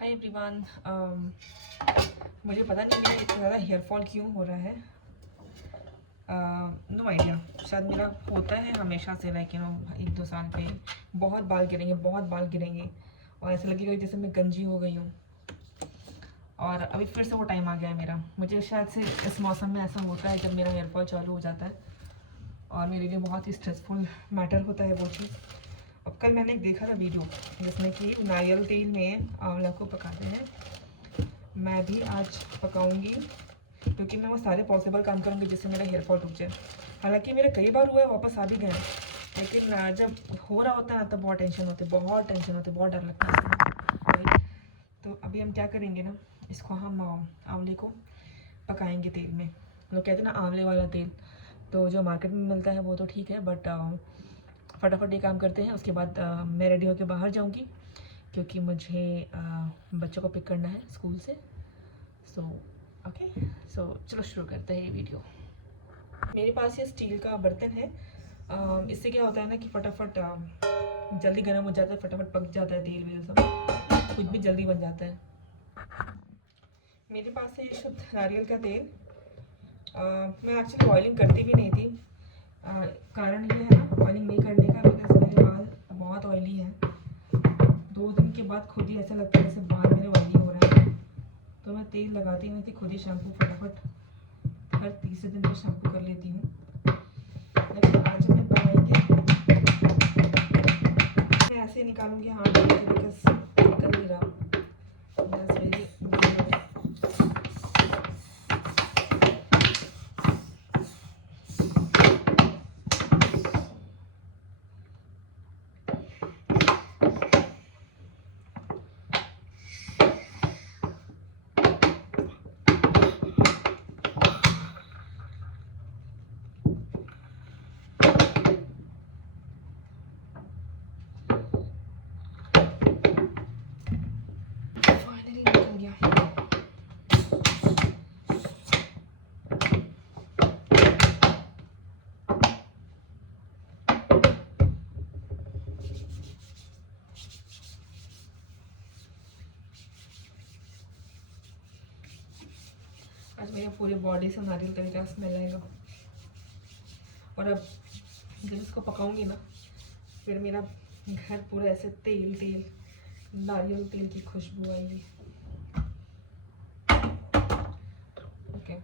Hi everyone. मुझे पता नहीं मेरा इतना ज़्यादा हेयर फॉल क्यों हो रहा है। नो आइडिया, शायद मेरा होता है हमेशा से, लाइक 1-2 साल पे बहुत बाल गिरेंगे, बहुत बाल गिरेंगे और ऐसा लगेगा जैसे मैं गंजी हो गई हूँ। और अभी फिर से वो टाइम आ गया है मेरा। मुझे शायद से इस मौसम में ऐसा होता है जब मेरा हेयर फॉल चालू हो जाता है और मेरे लिए बहुत ही स्ट्रेसफुल मैटर होता है वो चीज़। अब कल मैंने एक देखा था वीडियो जिसमें कि नारियल तेल में आंवला को पकाते हैं। मैं भी आज पकाऊंगी क्योंकि मैं वो सारे पॉसिबल काम करूंगी जिससे मेरा हेयर फॉल रुक जाए। हालांकि मेरे कई बार हुआ है, वापस आ भी गए हैं, लेकिन जब हो रहा होता है ना तब बहुत टेंशन होती है, बहुत टेंशन होती है, बहुत डर लगता है राइट। तो अभी हम क्या करेंगे ना, इसको हम आंवले को पकाएंगे तेल में। लोग कहते हैं ना आंवले वाला तेल, तो जो मार्केट में मिलता है वो तो ठीक है, बट फटाफट ये काम करते हैं। उसके बाद मैं रेडी होकर बाहर जाऊंगी क्योंकि मुझे बच्चों को पिक करना है स्कूल से। सो ओके, सो चलो शुरू करते हैं ये वीडियो। मेरे पास ये स्टील का बर्तन है। इससे क्या होता है ना कि फटाफट जल्दी गर्म हो जाता है, फटाफट पक जाता है तेल वेल सब, कुछ भी जल्दी बन जाता है। मेरे पास है ये शुद्ध नारियल का तेल। मैं एक्चुअली ऑयलिंग करती भी नहीं थी। कारण ये है ना ऑयलिंग नहीं करने का, बिकॉज मेरे बाल बहुत ऑयली हैं। 2 दिन के बाद खुद ही ऐसा लगता है जैसे बाल मेरे ऑयली हो रहे हैं, तो मैं तेल लगाती नहीं थी, खुद ही शैम्पू फटाफट हर तीसरे दिन पे शैम्पू कर लेती हूँ। लेकिन आज मैं बनाएंगे, मैं ऐसे निकालूंगी हाथ डाल के, बिकॉज निकल नहीं रहा। दैट्स वेरी फाइनली निकल गया। आज मेरे पूरे बॉडी से नारियल तेल का स्मेल आएगा। और अब जब इसको पकाऊंगी ना, फिर मेरा घर पूरा ऐसे तेल तेल, नारियल तेल की खुशबू आएगी। ओके,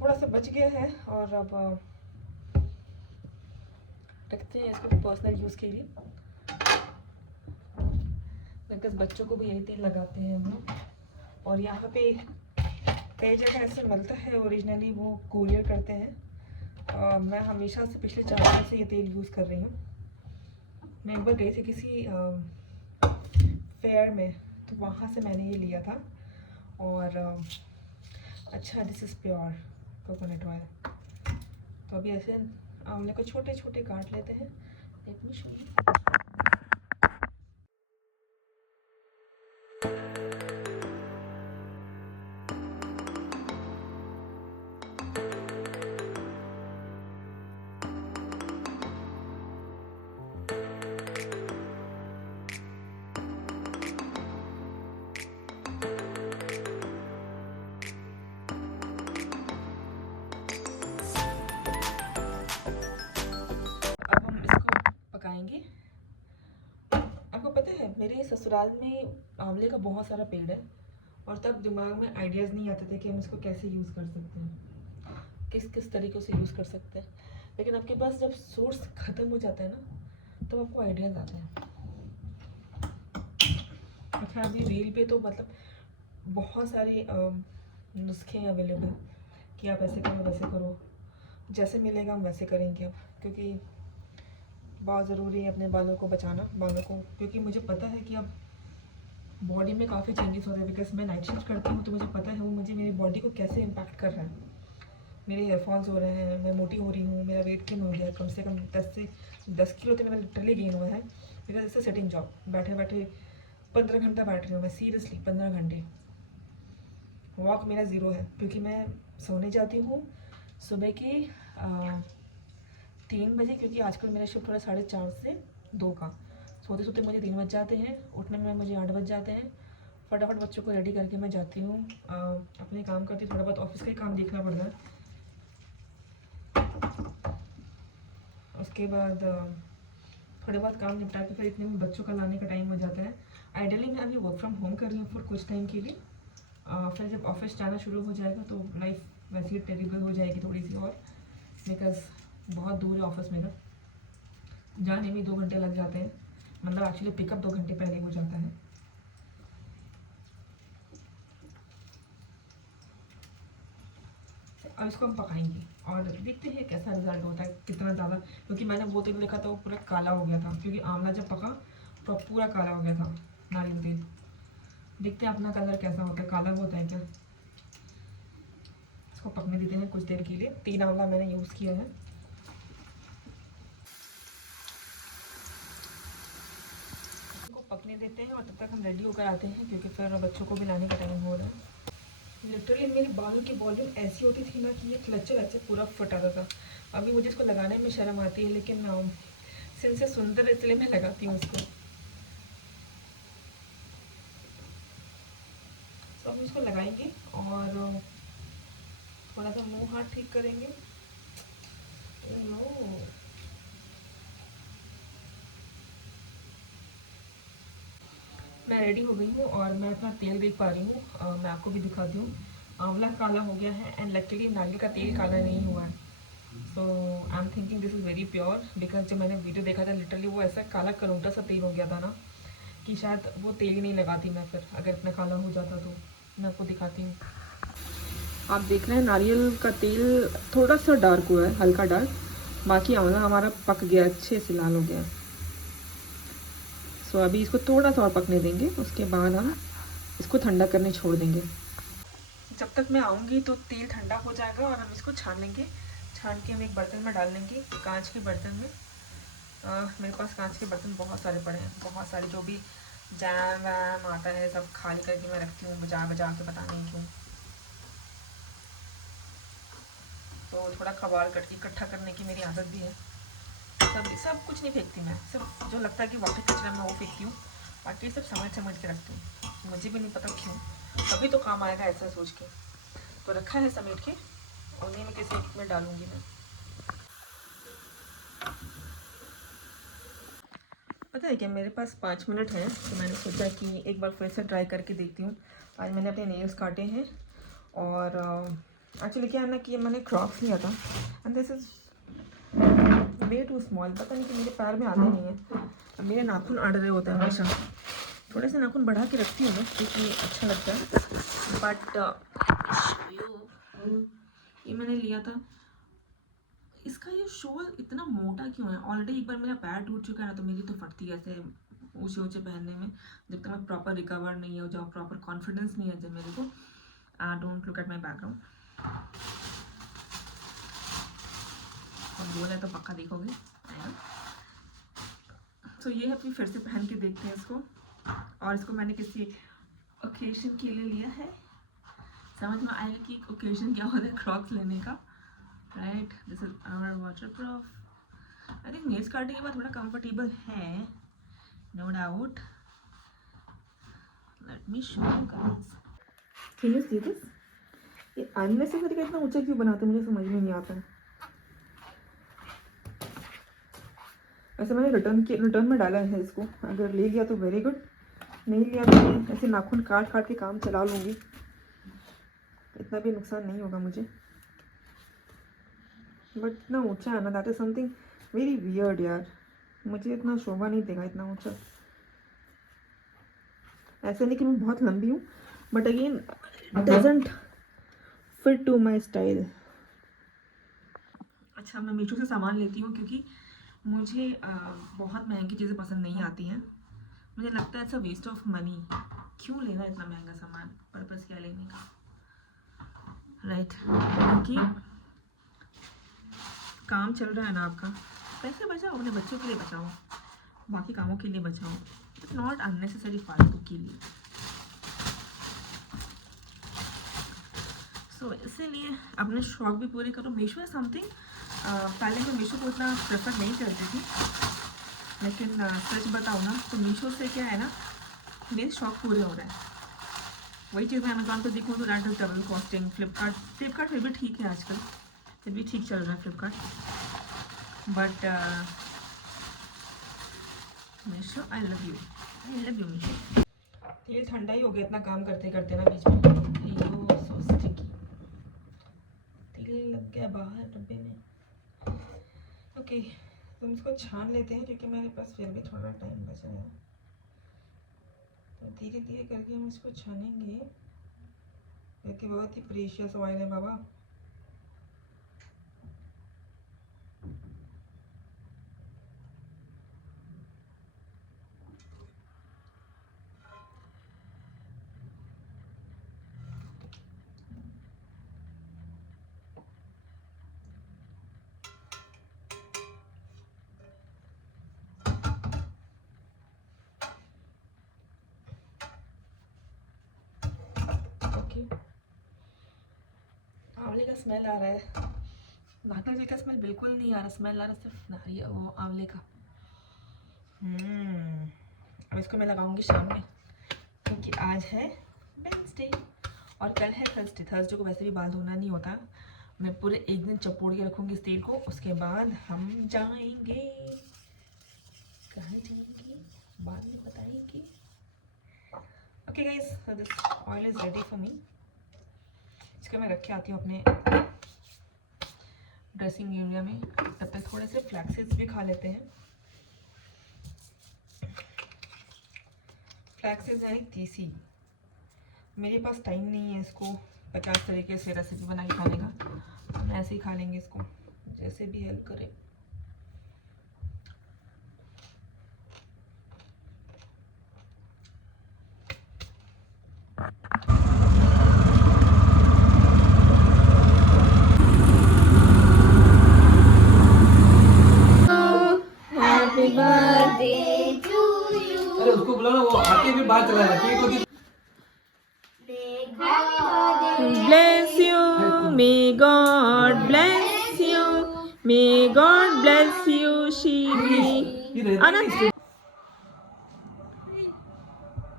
थोड़ा सा बच गया है और अब रखते हैं इसको पर्सनल यूज़ के लिए, बिकॉज बच्चों को भी यही तेल लगाते हैं हम लोग। और यहाँ पे कई जगह ऐसे मिलता है ओरिजिनली, वो कुरियर करते हैं। मैं हमेशा से पिछले 4 साल से ये तेल यूज़ कर रही हूँ। मैं एक बार गई थी किसी फेयर में, तो वहाँ से मैंने ये लिया था। और अच्छा, this is pure coconut oil. तो अभी ऐसे आंवले को छोटे छोटे काट लेते हैं। Late me show you. अब हम इसको पकाएंगे। आपको पता है मेरे ससुराल में आंवले का बहुत सारा पेड़ है, और तब दिमाग में आइडियाज़ नहीं आते थे कि हम इसको कैसे यूज़ कर सकते हैं, किस किस तरीक़ों से यूज़ कर सकते हैं। लेकिन आपके पास जब सोर्स ख़त्म हो जाता है ना, तो आपको आइडियाज़ आते हैं। अच्छा, अभी रील पे तो मतलब बहुत सारे नुस्खे हैं अवेलेबल कि आप ऐसे करो वैसे करो, जैसे मिलेगा हम वैसे करेंगे अब, क्योंकि बहुत ज़रूरी है अपने बालों को बचाना, बालों को, क्योंकि मुझे पता है कि अब बॉडी में काफ़ी चेंजेस हो रहे हैं। बिकॉज मैं नाइट शिफ्ट करती हूँ, तो मुझे पता है वो मुझे मेरी बॉडी को कैसे इम्पैक्ट कर रहा है। मेरे हेयर फॉल्स हो रहे हैं, मैं मोटी हो रही हूँ, मेरा वेट गेन हो गया, कम से कम 10 किलो तो मेरा लिटरली गेन हुआ है। बिकॉज इससे सिटिंग जॉब, बैठे बैठे 15 घंटा बैठ रही हूँ मैं, सीरियसली 15 घंटे। वॉक मेरा ज़ीरो है, क्योंकि मैं सोने जाती हूँ सुबह के 3 बजे, क्योंकि आजकल मेरा शिफ्ट हो रहा है 4:30 से 2 का। सोते सोते मुझे 3 बज जाते हैं, उठने में मुझे 8 बज जाते हैं। फटाफट बच्चों को रेडी करके मैं जाती हूँ, अपने काम करती हूँ, थोड़ा बहुत ऑफिस का ही काम देखना पड़ता है। उसके बाद थोड़े बहुत काम निपटा के फिर इतने में बच्चों का लाने का टाइम हो जाता है। आइडियली मैं अभी वर्क फ्रॉम होम कर रही हूँ फॉर कुछ टाइम के लिए, फिर जब ऑफिस जाना शुरू हो जाएगा तो लाइफ वैसे ही टेरिबल हो जाएगी थोड़ी सी और, बिकॉज बहुत दूर है ऑफिस मेरा, जाने में 2 घंटे लग जाते हैं, मतलब एक्चुअली पिकअप 2 घंटे पहले हो जाता है। अब इसको हम पकाएंगे और देखते हैं कैसा रिजल्ट होता है, कितना ज़्यादा, क्योंकि मैंने वो तेल देखा था वो पूरा काला हो गया था, क्योंकि आंवला जब पका तो पूरा काला हो गया था नारियल तेल। देखते हैं अपना कलर कैसा होता है, काला होता है क्या। इसको पकने देते हैं कुछ देर के लिए। 3 आंवला मैंने यूज़ किया है। इसको पकने देते हैं और तब तक हम रेडी होकर आते हैं, क्योंकि फिर बच्चों को भी लाने का टाइम हो रहा है। लिटरली मेरी बालों की वॉल्यूम ऐसी होती थी ना कि ये क्लचर ऐसे पूरा फट आता था। अभी मुझे इसको लगाने में शर्म आती है, लेकिन सिंस से सुंदर इसलिए मैं लगाती हूँ इसको। तो हम इसको लगाएंगे और थोड़ा सा मुंह हाथ ठीक करेंगे। नो, मैं रेडी हो गई हूँ और मैं अपना तेल देख पा रही हूँ, मैं आपको भी दिखाती हूँ। आंवला काला हो गया है एंड लकीली नारियल का तेल काला नहीं हुआ है। So I am thinking this is very pure, because जब मैंने वीडियो देखा था लिटरली वो ऐसा काला करोटा सा तेल हो गया था ना कि शायद वो तेल ही नहीं लगाती मैं फिर, अगर इतना काला हो जाता तो। मैं आपको दिखाती हूँ। आप देख रहे हैं नारियल का तेल थोड़ा सा डार्क हुआ है, हल्का डार्क, बाकी आंवला हमारा पक गया, अच्छे से लाल हो गया। सो अभी इसको थोड़ा सा और पकने देंगे, उसके बाद हम इसको ठंडा करने छोड़ देंगे। जब तक मैं आऊँगी तो तेल ठंडा हो जाएगा और हम इसको छान लेंगे। छान के हम एक बर्तन में डाल लेंगे, कांच के बर्तन में। मेरे पास कांच के बर्तन बहुत सारे पड़े हैं, बहुत सारे, जो भी जैम वैम आता है सब खाली करके मैं रखती हूँ, बजा बजा के, पता नहीं क्यों। तो थोड़ा कबाड़ करके इकट्ठा करने की मेरी आदत भी है। सब कुछ नहीं फेंकती मैं, सिर्फ जो लगता है कि वाकई कचरा में वो फेंकती हूँ, बाकी सब समझ समझ के रखती हूँ। मुझे भी नहीं पता क्यों, अभी तो काम आएगा ऐसा सोच के तो रखा है समेट के, और उन्हीं में किसी एक में डालूंगी मैं। पता है क्या, मेरे पास 5 मिनट हैं, तो मैंने सोचा कि एक बार फिर से ट्राई करके देखती हूँ। आज मैंने अपने नेल्स काटे हैं और एक्चुअली क्या है ना कि मैंने क्रॉक्स लिया था and this is way too small, पता नहीं कि मेरे पैर में आते नहीं है। मेरे नाखून अड़ रहे होते हैं हमेशा, थोड़े से नाखून बढ़ा के रखती हूँ मैं क्योंकि अच्छा लगता है। बट ये मैंने लिया था, इसका ये शॉल इतना मोटा क्यों है। ऑलरेडी एक बार मेरा पैर टूट चुका है ना, तो मेरी तो फटती है ऐसे ऊँचे ऊँचे पहनने में, जब तक मैं प्रॉपर रिकवर नहीं हो जाऊँ, प्रॉपर कॉन्फिडेंस नहीं है जब मेरे को। Don't look at my background, और बोल है तो पक्का देखोगे। तो ये है, फिर से पहन के देखते हैं इसको। और इसको मैंने किसी ओकेजन के लिए लिया है, समझ में आएगा कि ओकेजन क्या होता है क्रॉक्स लेने का, right. This is our water proof. I think nails काटने के बाद थोड़ा कंफर्टेबल है, no doubt. Let me show you guys, can you see this. ये अननेसेसरी का इतना ऊंचा क्यों बनाते हैं, मुझे समझ में नहीं आता है। ऐसे मैंने रिटर्न में डाला है इसको, अगर ले लिया तो वेरी गुड, नहीं लिया तो मैं ऐसे नाखून काट काट के काम चला लूँगी, इतना भी नुकसान नहीं होगा मुझे। बट इतना ऊंचा है ना, that is something very weird यार, मुझे इतना शोभा नहीं देगा इतना ऊंचा। ऐसा नहीं कि मैं बहुत लंबी हूँ, but again doesn't fit to my style. अच्छा, मैं मीशो से सामान लेती हूँ क्योंकि मुझे बहुत महंगी चीज़ें पसंद नहीं आती हैं। मुझे लगता है it's a waste of money, क्यों लेना इतना महंगा सामान, पर्पस क्या लेने का, राइट। क्योंकि काम चल रहा है ना आपका, पैसे बचाओ, अपने बच्चों के लिए बचाओ, बाकी कामों के लिए बचाओ, बट नॉट अननेसेसरी फालतू के लिए। सो इसीलिए अपने शौक भी पूरे करो। मीशो है समथिंग, पहले मैं मीशो को उतना प्रेफर नहीं करती थी, लेकिन सच बताऊँ ना तो मीशो से क्या है ना, मेरे शौक पूरे हो रहे हैं। वही चीज़ मैं अमेज़ॉन पर देखूँ तो that is double costing. Flipkart फिर भी ठीक है आजकल, फिर भी ठीक चल रहा है Flipkart, but Meesho I love you Meesho. तेल ठंडा ही हो गया इतना काम करते करते ना बीच में। सो स्टिकी, तेल लग गया बाहर डब्बे में। ओके, तो इसको छान लेते हैं क्योंकि मेरे पास फिर भी थोड़ा टाइम बच रहा है, तो धीरे धीरे करके हम इसको छानेंगे क्योंकि बहुत ही प्रीशियस ऑयल है बाबा। ओके, आंवले का स्मेल आ रहा है, नारियल तेल का स्मेल बिल्कुल नहीं आ रहा, स्मेल आ रहा सिर्फ नारियल वो आंवले का। अब इसको मैं लगाऊंगी शाम में क्योंकि आज है वेडनेसडे और कल है थर्सडे। थर्सडे को वैसे भी बाल धोना नहीं होता, मैं पूरे एक दिन चपोड़ के रखूंगी इस तेल को, उसके बाद हम जाएंगे। कहाँ जाएंगे बाद में बताएंगे। Okay guys, so this oil is ready for me. इसको मैं रख के आती हूँ अपने ड्रेसिंग एरिया में, तब तक थोड़े से फ्लैक्सेस भी खा लेते हैं। फ्लैक्सेस यानी तीसी। मेरे पास टाइम नहीं है इसको 50 तरीके से रेसिपी बना के खाने का, हम ऐसे ही खा लेंगे इसको, जैसे भी हेल्प करे। Happy birthday to you. अरे उसको बुलाओ ना, वो आके भी बात चला रहा है, केक होती। Bless you, may God bless you, may God bless you, Shibli। आनंद,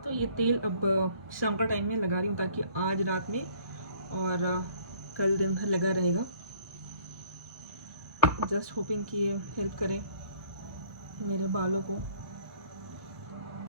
तो ये तेल अब शाम का टाइम में लगा रही हूँ ताकि आज रात में और कल दिन भर लगा रहेगा। जस्ट होपिंग कि ये हेल्प करे मेरे बालों को।